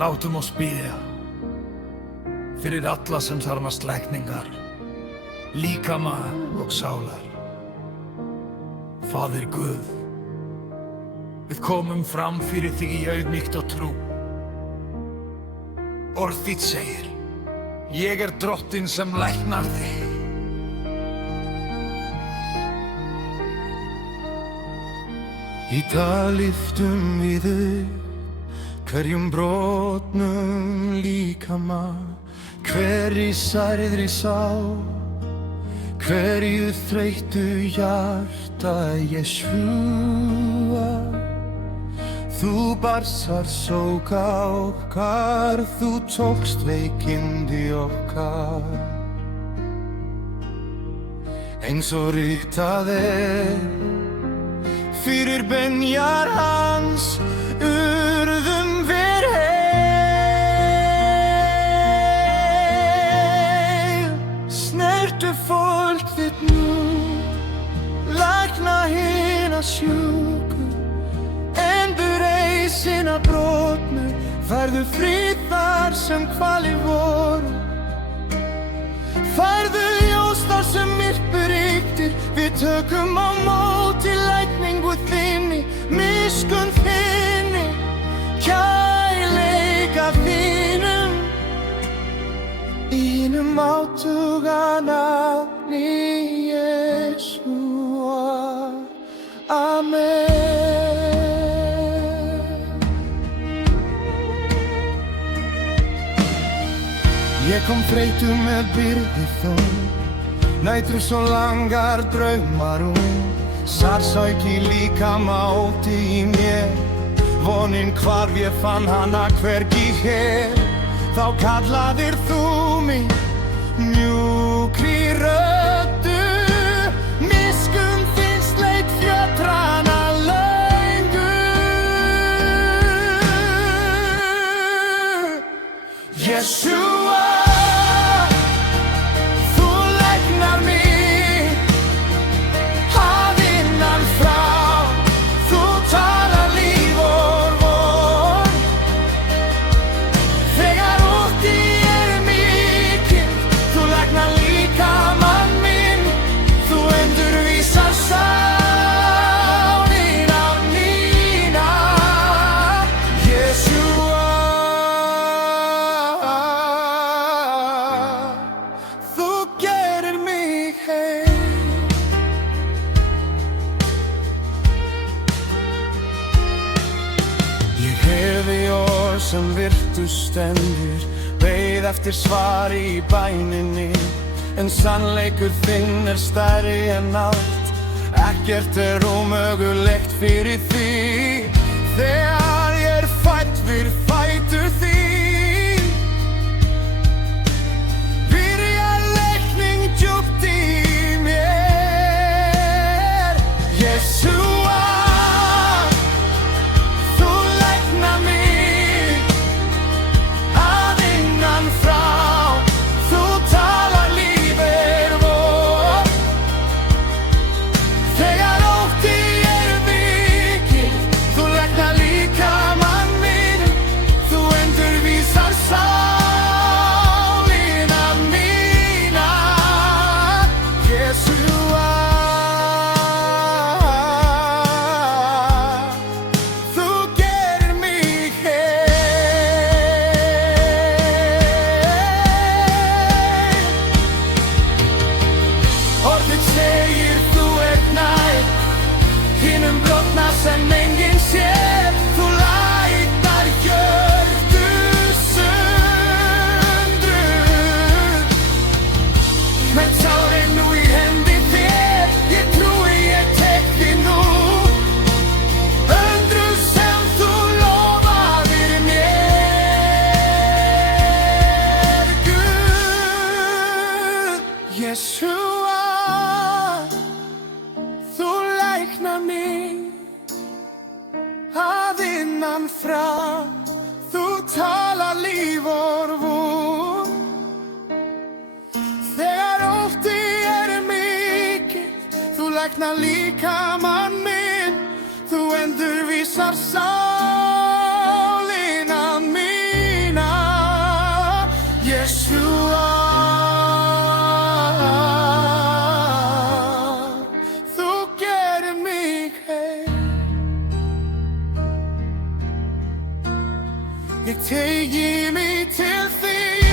Látum oss biðja fyrir alla sem þarfnast lækningar, líkama og sálar. Faðir Guð, við komum fram fyrir þig í auðmýkt og trú. Orð þitt segir, ég drottinn sem læknar þig. Í dag lyftum við upp hverjum brotnum líkama, hverri særðri sál, hverju þreyttu hjarta Jesúa. Þú barst sársók okkar, þú tókst veikindi okkar. Eins og ritað fyrir benjar hans urðum við heil. Snertu fólk þitt nú, lækna hina sjúku, endurreis hina brotnu, færðu frið þar sem kvalir voru. Færðu ljós þar sem myrkur ríktir, við tökum á móti lækningu þinni, miskunn þinni, kærleika þínum, í hinum átuga nafni Jesúa. Amen. Ég kom þreytur með byrði þung, nætur svo langar draumar sársauki líkama ótti í mér, vonin hvarf ég fann hana hvergi hér. Þá kallaðir þú mig mjúkri röddu, miskunn þín sleit fjötrana löngu. Jesúa, sem virtust stendur, beið eftir svari í bæninni, en sannleikur þinn stærri en allt, ekkert ómögulegt fyrir því. Þegar ég fædd við fætur þín, byrjar lækning djúpt í mér. Jesúa, sem enginn sér, þú læknar hjörtu sundruð. Með sárin nú í hendi þér, ég trúi ég tek þig nú, undruð sem þú lofaðir mér, Guð. Jesúa, þú læknar mig að innan frá, þú talar líf og von. Þegar ótti mikill, þú læknar líkamann minn, þú endurvísar sálina mína. Yeshua, þú gerir mig heil. Ég teygi mig til þín.